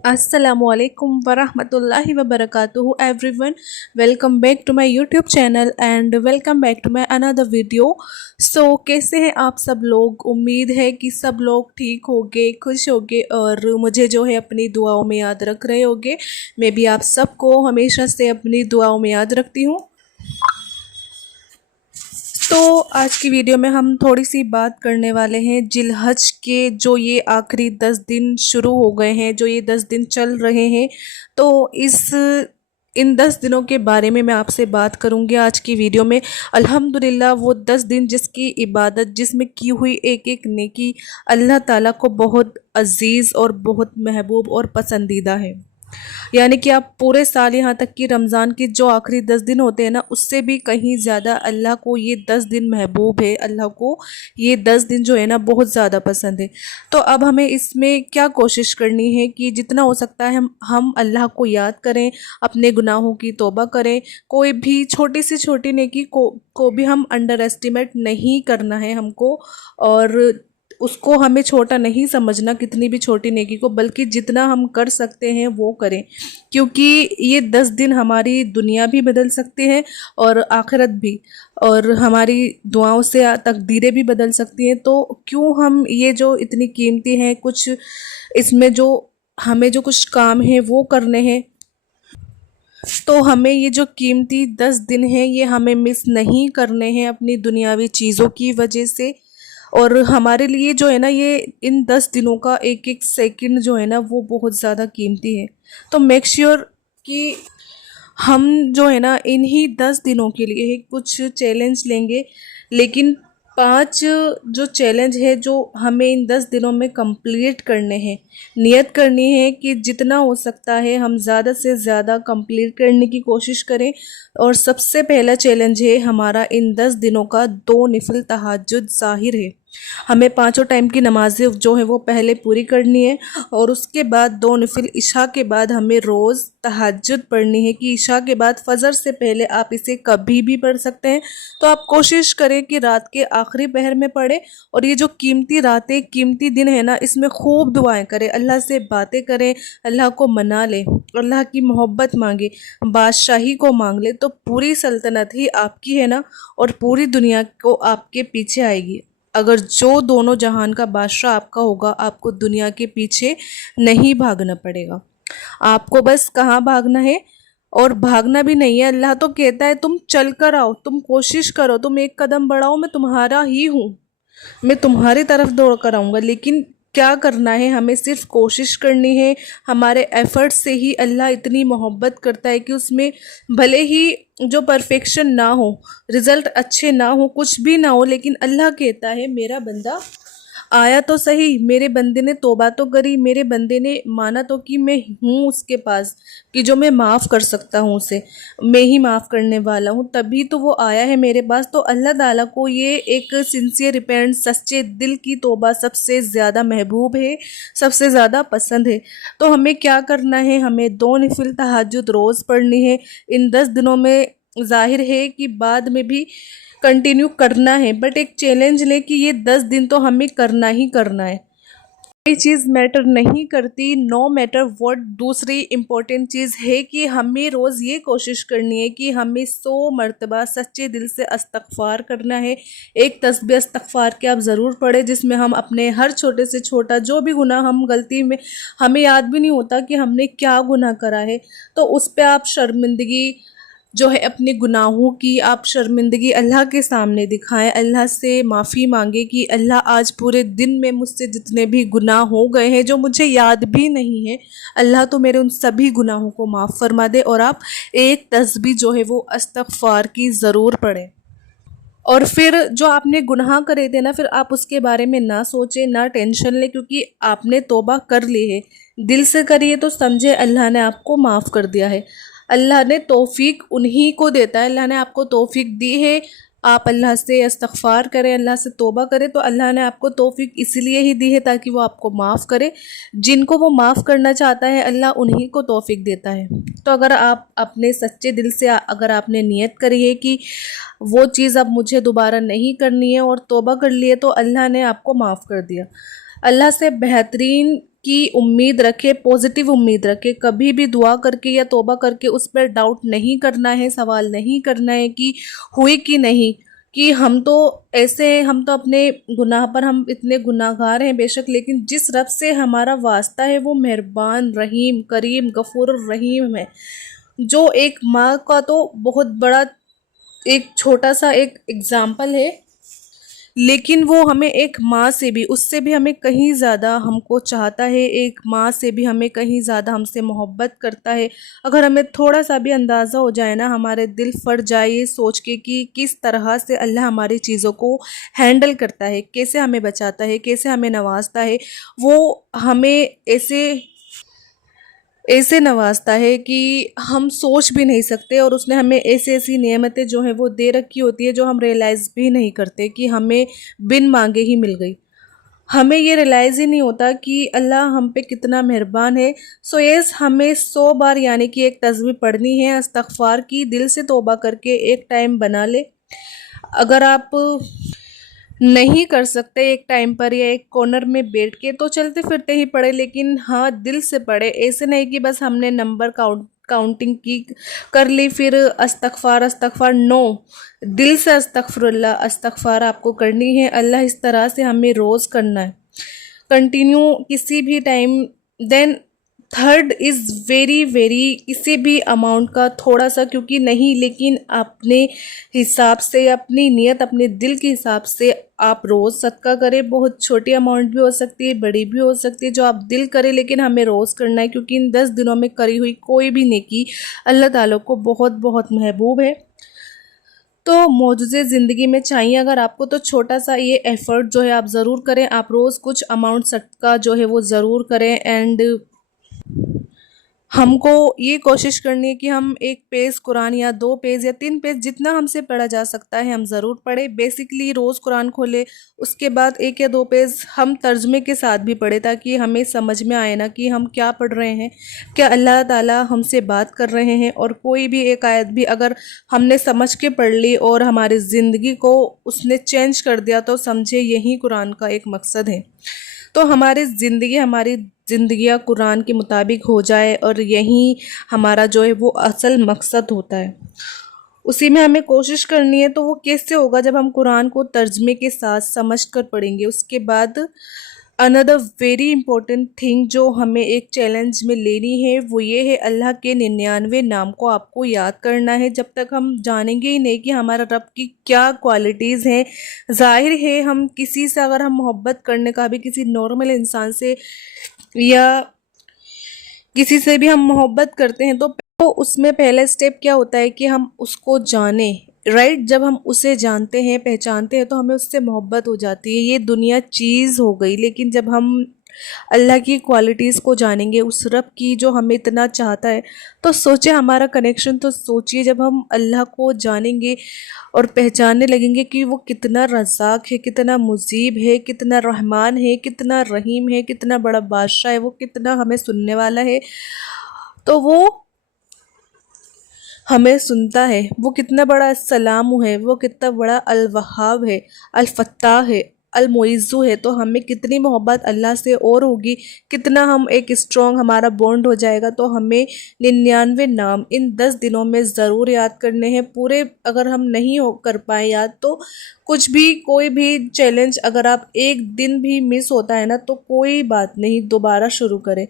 Assalamualaikum warahmatullahi wabarakatuh everyone. Welcome back to my YouTube channel and welcome back to my another video. कैसे हैं आप सब लोग? उम्मीद है कि सब लोग ठीक होंगे, खुश होंगे और मुझे जो है अपनी दुआओं में याद रख रहे होंगे। मैं भी आप सबको हमेशा से अपनी दुआओं में याद रखती हूँ। तो आज की वीडियो में हम थोड़ी सी बात करने वाले हैं जिलहज के जो ये आखिरी 10 दिन शुरू हो गए हैं, जो ये 10 दिन चल रहे हैं। तो इन 10 दिनों के बारे में मैं आपसे बात करूंगी आज की वीडियो में। अल्हम्दुलिल्लाह वो 10 दिन जिसकी इबादत, जिसमें की हुई एक एक नेकी अल्लाह ताला को बहुत अजीज़ और बहुत महबूब और पसंदीदा है। यानी कि आप पूरे साल, यहाँ तक कि रमज़ान के जो आखिरी 10 दिन होते हैं ना, उससे भी कहीं ज़्यादा अल्लाह को ये 10 दिन महबूब है। अल्लाह को ये 10 दिन जो है ना बहुत ज़्यादा पसंद है। तो अब हमें इसमें क्या कोशिश करनी है कि जितना हो सकता है हम अल्लाह को याद करें, अपने गुनाहों की तौबा करें। कोई भी छोटी से छोटी नेकी को भी हम अंडर एस्टिमेट नहीं करना है हमको, और उसको हमें छोटा नहीं समझना, कितनी भी छोटी नेकी को, बल्कि जितना हम कर सकते हैं वो करें। क्योंकि ये 10 दिन हमारी दुनिया भी बदल सकते हैं और आखिरत भी, और हमारी दुआओं से तकदीरें भी बदल सकती हैं। तो क्यों हम ये जो इतनी कीमती हैं, कुछ इसमें जो हमें जो कुछ काम है वो करने हैं, तो हमें ये जो कीमती 10 दिन हैं ये हमें मिस नहीं करने हैं अपनी दुनियावी चीज़ों की वजह से। और हमारे लिए जो है ना, ये इन 10 दिनों का एक एक सेकंड जो है ना वो बहुत ज़्यादा कीमती है। तो मेक श्योर कि हम जो है ना इन्हीं 10 दिनों के लिए कुछ चैलेंज लेंगे, लेकिन 5 जो चैलेंज है जो हमें इन 10 दिनों में कंप्लीट करने हैं। नियत करनी है कि जितना हो सकता है हम ज़्यादा से ज़्यादा कंप्लीट करने की कोशिश करें। और सबसे पहला चैलेंज है हमारा इन 10 दिनों का 2 निफिल तहज्जुद ज़ाहिर है। हमें 5 टाइम की नमाज़ें जो है वो पहले पूरी करनी है, और उसके बाद 2 नफिल इशा के बाद हमें रोज़ तहज्जुद पढ़नी है। कि इशा के बाद फजर से पहले आप इसे कभी भी पढ़ सकते हैं। तो आप कोशिश करें कि रात के आखिरी पहर में पढ़ें, और ये जो कीमती रातें, कीमती दिन है ना, इसमें खूब दुआएं करें, अल्लाह से बातें करें, अल्लाह को मना लें, अल्लाह की मोहब्बत मांगे, बादशाही को मांग ले, तो पूरी सल्तनत ही आपकी है ना, और पूरी दुनिया को आपके पीछे आएगी। अगर जो दोनों जहान का बादशाह आपका होगा, आपको दुनिया के पीछे नहीं भागना पड़ेगा। आपको बस कहाँ भागना है, और भागना भी नहीं है। अल्लाह तो कहता है तुम चल कर आओ, तुम कोशिश करो, तुम एक कदम बढ़ाओ, मैं तुम्हारा ही हूँ, मैं तुम्हारी तरफ दौड़ कर आऊँगा। लेकिन क्या करना है, हमें सिर्फ कोशिश करनी है। हमारे एफर्ट से ही अल्लाह इतनी मोहब्बत करता है कि उसमें भले ही जो परफेक्शन ना हो, रिज़ल्ट अच्छे ना हो, कुछ भी ना हो, लेकिन अल्लाह कहता है मेरा बंदा आया तो सही, मेरे बंदे ने तौबा तो करी, मेरे बंदे ने माना तो कि मैं हूँ उसके पास, कि जो मैं माफ़ कर सकता हूँ उसे, मैं ही माफ़ करने वाला हूँ, तभी तो वो आया है मेरे पास। तो अल्लाह ताला को ये एक सिंसियर रिपेंट, सच्चे दिल की तौबा सबसे ज़्यादा महबूब है, सबसे ज़्यादा पसंद है। तो हमें क्या करना है, हमें 2 नफिल तहज्जुद रोज़ पढ़नी है इन 10 दिनों में। ज़ाहिर है कि बाद में भी कंटिन्यू करना है, बट एक चैलेंज ले कि ये 10 दिन तो हमें करना ही करना है। कोई चीज़ मैटर नहीं करती, नो मैटर व्हाट। दूसरी इम्पोर्टेंट चीज़ है कि हमें रोज़ ये कोशिश करनी है कि हमें 100 मरतबा सच्चे दिल से इस्तग़फ़ार करना है। एक तस्बीह इस्तग़फ़ार के आप ज़रूर पढ़ें, जिसमें हम अपने हर छोटे से छोटा जो भी गुनाह हम गलती में, हमें याद भी नहीं होता कि हमने क्या गुनाह करा है, तो उस पर आप शर्मिंदगी जो है अपने गुनाहों की, आप शर्मिंदगी अल्लाह के सामने दिखाएं, अल्लाह से माफ़ी मांगे कि अल्लाह आज पूरे दिन में मुझसे जितने भी गुनाह हो गए हैं जो मुझे याद भी नहीं है, अल्लाह तो मेरे उन सभी गुनाहों को माफ़ फरमा दे। और आप एक तस्बीह जो है वो इस्तग़फ़ार की ज़रूर पढ़ें। और फिर जो आपने गुनाह करे थे ना, फिर आप उसके बारे में ना सोचें, ना टेंशन लें, क्योंकि आपने तौबा कर ली है। दिल से करिए तो समझे अल्लाह ने आपको माफ़ कर दिया है। अल्लाह ने तौफीक उन्हीं को देता है, अल्लाह ने आपको तौफीक दी है। आप अल्लाह से इस्तग़फ़ार करें, अल्लाह से तौबा करें, तो अल्लाह ने आपको तौफीक इसलिए ही दी है ताकि वो आपको माफ़ करे। जिनको वो माफ़ करना चाहता है अल्लाह उन्हीं को तौफीक देता है। तो अगर आप अपने सच्चे दिल से अगर आपने नियत करी है कि वो चीज़ अब मुझे दोबारा नहीं करनी है, और तौबा कर लिए, तो अल्लाह ने आपको माफ़ कर दिया। अल्लाह से बेहतरीन की उम्मीद रखे, पॉजिटिव उम्मीद रखे। कभी भी दुआ करके या तौबा करके उस पर डाउट नहीं करना है, सवाल नहीं करना है कि हुई कि नहीं, कि हम तो ऐसे हैं, हम तो अपने गुनाह पर हम इतने गुनाहगार हैं बेशक, लेकिन जिस रब से हमारा वास्ता है वो मेहरबान, रहीम, करीम, गफूर रहीम है। जो एक माँ का तो बहुत बड़ा एक छोटा सा एक एग्जाम्पल है, लेकिन वो हमें एक माँ से भी, उससे भी हमें कहीं ज़्यादा हमको चाहता है, एक माँ से भी हमें कहीं ज़्यादा हमसे मोहब्बत करता है। अगर हमें थोड़ा सा भी अंदाज़ा हो जाए ना, हमारे दिल फट जाए ये सोच के कि किस तरह से अल्लाह हमारी चीज़ों को हैंडल करता है, कैसे हमें बचाता है, कैसे हमें नवाजता है, वो हमें ऐसे नवाजता है कि हम सोच भी नहीं सकते। और उसने हमें ऐसी ऐसी नेमतें जो हैं वो दे रखी होती है जो हम रियलाइज़ भी नहीं करते कि हमें बिन मांगे ही मिल गई। हमें ये रियलाइज़ ही नहीं होता कि अल्लाह हम पे कितना मेहरबान है। सो यस, हमें 100 बार यानी कि एक तस्बीह पढ़नी है इस्तग़फ़ार की, दिल से तौबा करके एक टाइम बना ले। अगर आप नहीं कर सकते एक टाइम पर या एक कॉर्नर में बैठ के, तो चलते फिरते ही पढ़े, लेकिन हाँ दिल से पढ़े। ऐसे नहीं कि बस हमने नंबर काउंटिंग की कर ली फिर अस्तगफार अस्तगफार, नो, दिल से अस्तगफिरुल्लाह अस्तगफार आपको करनी है। अल्लाह इस तरह से हमें रोज़ करना है कंटिन्यू किसी भी time. Then third is very very, किसी भी अमाउंट का थोड़ा सा, क्योंकि नहीं, लेकिन अपने हिसाब से, अपनी नियत, अपने दिल के हिसाब से आप रोज़ सदका करें। बहुत छोटी अमाउंट भी हो सकती है, बड़ी भी हो सकती है, जो आप दिल करें, लेकिन हमें रोज़ करना है, क्योंकि इन 10 दिनों में करी हुई कोई भी नेकी अल्लाह ताला को बहुत बहुत महबूब है। तो मौजूदा ज़िंदगी में चाहिए अगर आपको, तो छोटा सा ये एफ़र्ट जो है आप ज़रूर करें। आप रोज़ कुछ अमाउंट सदका जो है वो ज़रूर करें। एंड हमको ये कोशिश करनी है कि हम 1 पेज कुरान या 2 पेज या 3 पेज, जितना हमसे पढ़ा जा सकता है हम ज़रूर पढ़ें। बेसिकली रोज़ कुरान खोलें, उसके बाद 1 या 2 पेज हम तर्जुमे के साथ भी पढ़ें, ताकि हमें समझ में आए ना कि हम क्या पढ़ रहे हैं, क्या अल्लाह ताला हमसे बात कर रहे हैं। और कोई भी एक आयत भी अगर हमने समझ के पढ़ ली और हमारी ज़िंदगी को उसने चेंज कर दिया, तो समझे यही कुरान का एक मकसद है। तो हमारी ज़िंदगियाँ कुरान के मुताबिक हो जाए, और यही हमारा जो है वो असल मकसद होता है, उसी में हमें कोशिश करनी है। तो वो कैसे होगा, जब हम कुरान को तर्जमे के साथ समझ कर पढ़ेंगे। उसके बाद अनदर वेरी इंपॉर्टेंट थिंग जो हमें एक चैलेंज में लेनी है, वो ये है अल्लाह के 99 नाम को आपको याद करना है। जब तक हम जानेंगे ही नहीं कि हमारा रब की क्या क्वालिटीज़ हैं, ज़ाहिर है हम किसी से, अगर हम मोहब्बत करने का भी किसी नॉर्मल इंसान से या किसी से भी हम मोहब्बत करते हैं, तो उसमें पहला स्टेप क्या होता है कि हम उसको जाने, राइट। जब हम उसे जानते हैं, पहचानते हैं, तो हमें उससे मोहब्बत हो जाती है। ये दुनिया चीज़ हो गई, लेकिन जब हम अल्लाह की क्वालिटीज़ को जानेंगे, उस रब की जो हमें इतना चाहता है, तो सोचे हमारा कनेक्शन, तो सोचिए जब हम अल्लाह को जानेंगे और पहचानने लगेंगे कि वो कितना रज़ाक है, कितना मुजीब है, कितना रहमान है, कितना रहीम है, कितना बड़ा बादशाह है, वो कितना हमें सुनने वाला है, तो वो हमें सुनता है, वो कितना बड़ा अस्सलामु है, वो कितना बड़ा अल वहाब है, अल फत्ताह है, अल मुइज़्ज़ु है। तो हमें कितनी मोहब्बत अल्लाह से और होगी, कितना हम एक स्ट्रॉन्ग हमारा बॉन्ड हो जाएगा। तो हमें 99 नाम इन 10 दिनों में ज़रूर याद करने हैं पूरे। अगर हम नहीं हो कर पाए याद, तो कुछ भी, कोई भी चैलेंज अगर आप एक दिन भी मिस होता है ना, तो कोई बात नहीं, दोबारा शुरू करें।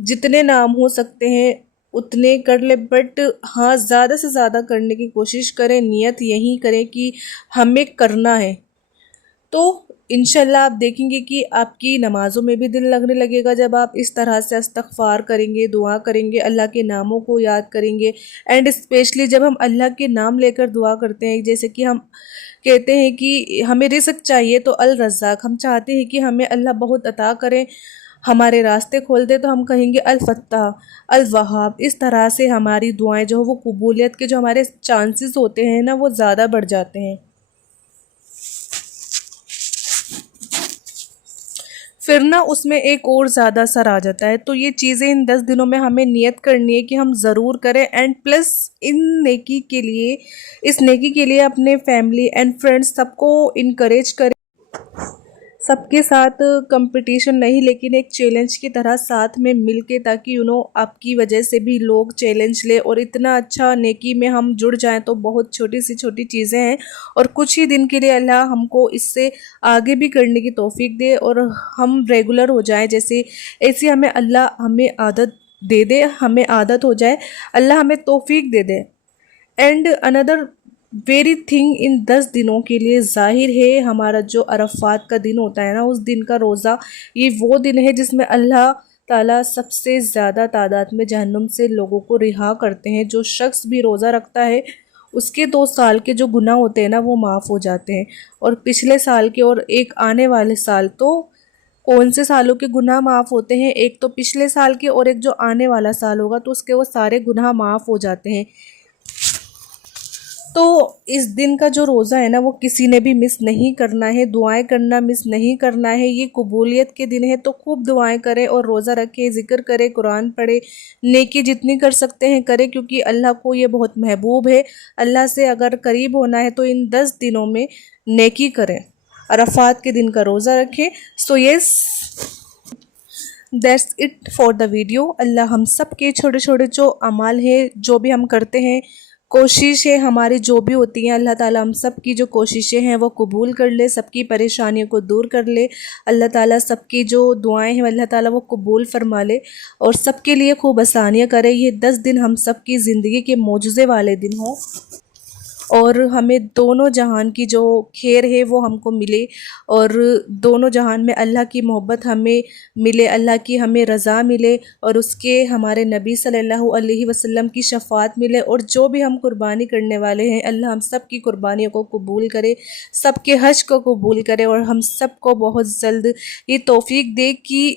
जितने नाम हो सकते हैं उतने कर ले, बट हाँ ज़्यादा से ज़्यादा करने की कोशिश करें। नियत यही करें कि हमें करना है, तो इंशाल्लाह आप देखेंगे कि आपकी नमाज़ों में भी दिल लगने लगेगा। जब आप इस तरह से इस्तग़फ़ार करेंगे, दुआ करेंगे, अल्लाह के नामों को याद करेंगे। एंड स्पेशली जब हम अल्लाह के नाम लेकर दुआ करते हैं, जैसे कि हम कहते हैं कि हमें रिज़्क़ चाहिए, तो अल रज़्ज़ाक़, हम चाहते हैं कि हमें अल्लाह बहुत अता करें, हमारे रास्ते खोल दे, तो हम कहेंगे अल फत्ताह अल वहाब। इस तरह से हमारी दुआएं जो वो कबूलियत के जो हमारे चांसेस होते हैं ना, वो ज़्यादा बढ़ जाते हैं। फिर ना उसमें एक और ज़्यादा असर आ जाता है। तो ये चीज़ें इन 10 दिनों में हमें नियत करनी है कि हम ज़रूर करें। एंड प्लस इन नेकी के लिए, इस नेकी के लिए अपने फैमिली एंड फ्रेंड्स सबको इनकरेज करें, سب کے ساتھ کمپٹیشن نہیں لیکن ایک چیلنج کی طرح ساتھ میں مل کے، تاکہ آپ کی وجہ سے بھی لوگ چیلنج لے اور اتنا اچھا نیکی میں ہم جڑ جائیں. تو بہت چھوٹی سی چھوٹی چیزیں ہیں اور کچھ ہی دن کے لیے اللہ ہم کو اس سے آگے بھی کرنے کی توفیق دے اور ہم ریگولر ہو جائیں. ایسی اللہ ہمیں عادت دے دے، ہمیں عادت ہو جائے، اللہ ہمیں توفیق دے دے. اینڈ اندر ویری تھنگ، ان 10 دنوں کے لیے ظاہر ہے ہمارا جو عرفات کا دن ہوتا ہے نا، اس دن کا روزہ، یہ وہ دن ہے جس میں اللہ تعالیٰ سب سے زیادہ تعداد میں جہنم سے لوگوں کو رہا کرتے ہیں. جو شخص بھی روزہ رکھتا ہے اس کے 2 سال کے جو گناہ ہوتے ہیں نا وہ معاف ہو جاتے ہیں، اور پچھلے سال کے اور ایک آنے والے سال. تو کون سے سالوں کے گناہ معاف ہوتے ہیں؟ ایک تو پچھلے سال کے اور ایک جو آنے والا سال ہوگا تو اس کے وہ سارے گناہ معاف ہو جاتے ہیں. تو اس دن کا جو روزہ ہے نا وہ کسی نے بھی مس نہیں کرنا ہے، دعائیں کرنا مس نہیں کرنا ہے. یہ قبولیت کے دن ہے تو خوب دعائیں کرے اور روزہ رکھے، ذکر کرے، قرآن پڑھے، نیکی جتنی کر سکتے ہیں کرے، کیونکہ اللہ کو یہ بہت محبوب ہے. اللہ سے اگر قریب ہونا ہے تو ان 10 دنوں میں نیکی کرے، عرفات کے دن کا روزہ رکھے. So yes, that's it for the video. اللہ ہم سب کے چھوٹے چھوٹے جو اعمال ہیں، جو بھی ہم کرتے ہیں، کوششیں ہماری جو بھی ہوتی ہیں، اللہ تعالیٰ ہم سب کی جو کوششیں ہیں وہ قبول کر لے، سب کی پریشانیوں کو دور کر لے. اللہ تعالیٰ سب کی جو دعائیں ہیں اللہ تعالیٰ وہ قبول فرما لے اور سب کے لیے خوب آسانیاں کرے. یہ 10 دن ہم سب کی زندگی کے معجزے والے دن ہوں اور ہمیں دونوں جہان کی جو خیر ہے وہ ہم کو ملے، اور دونوں جہان میں اللہ کی محبت ہمیں ملے، اللہ کی ہمیں رضا ملے، اور اس کے ہمارے نبی صلی اللہ علیہ وسلم کی شفاعت ملے. اور جو بھی ہم قربانی کرنے والے ہیں اللہ ہم سب کی قربانیوں کو قبول کرے، سب کے حج کو قبول کرے، اور ہم سب کو بہت جلد یہ توفیق دے کہ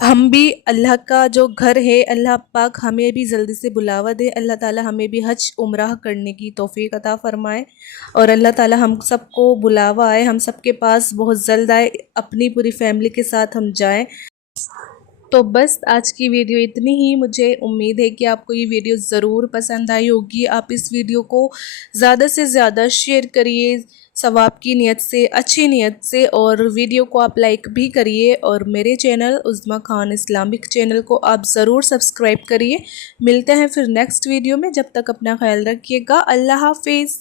ہم بھی اللہ کا جو گھر ہے، اللہ پاک ہمیں بھی جلدی سے بلاوا دے. اللہ تعالیٰ ہمیں بھی حج عمرہ کرنے کی توفیق عطا فرمائے، اور اللہ تعالیٰ ہم سب کو بلاوا آئے، ہم سب کے پاس بہت جلد آئے، اپنی پوری فیملی کے ساتھ ہم جائیں. تو بس آج کی ویڈیو اتنی ہی. مجھے امید ہے کہ آپ کو یہ ویڈیو ضرور پسند آئی ہوگی. آپ اس ویڈیو کو زیادہ سے زیادہ شیئر کریے ثواب کی نیت سے، اچھی نیت سے، اور ویڈیو کو آپ لائک بھی کریے، اور میرے چینل عظمیٰ خان اسلامک چینل کو آپ ضرور سبسکرائب کریے. ملتے ہیں پھر نیکسٹ ویڈیو میں، جب تک اپنا خیال رکھیے گا. اللہ حافظ.